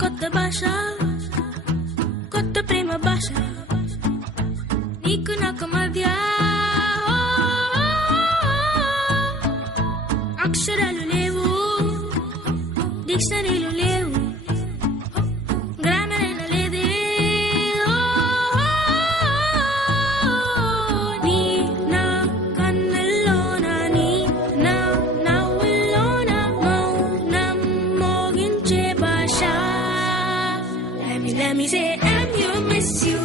కొత్త భాష, కొత్త ప్రేమ భాష, నీకు నాకు మధ్య అక్షరాలు లేవు, డిక్షనరీలు లేవు, గ్రామర్ అయినా లేదే. నీ నా కన్నుల్లోన, నీ నా నవ్వుల్లోన మౌనం మోగించే భాష. Let me say I'm your miss you.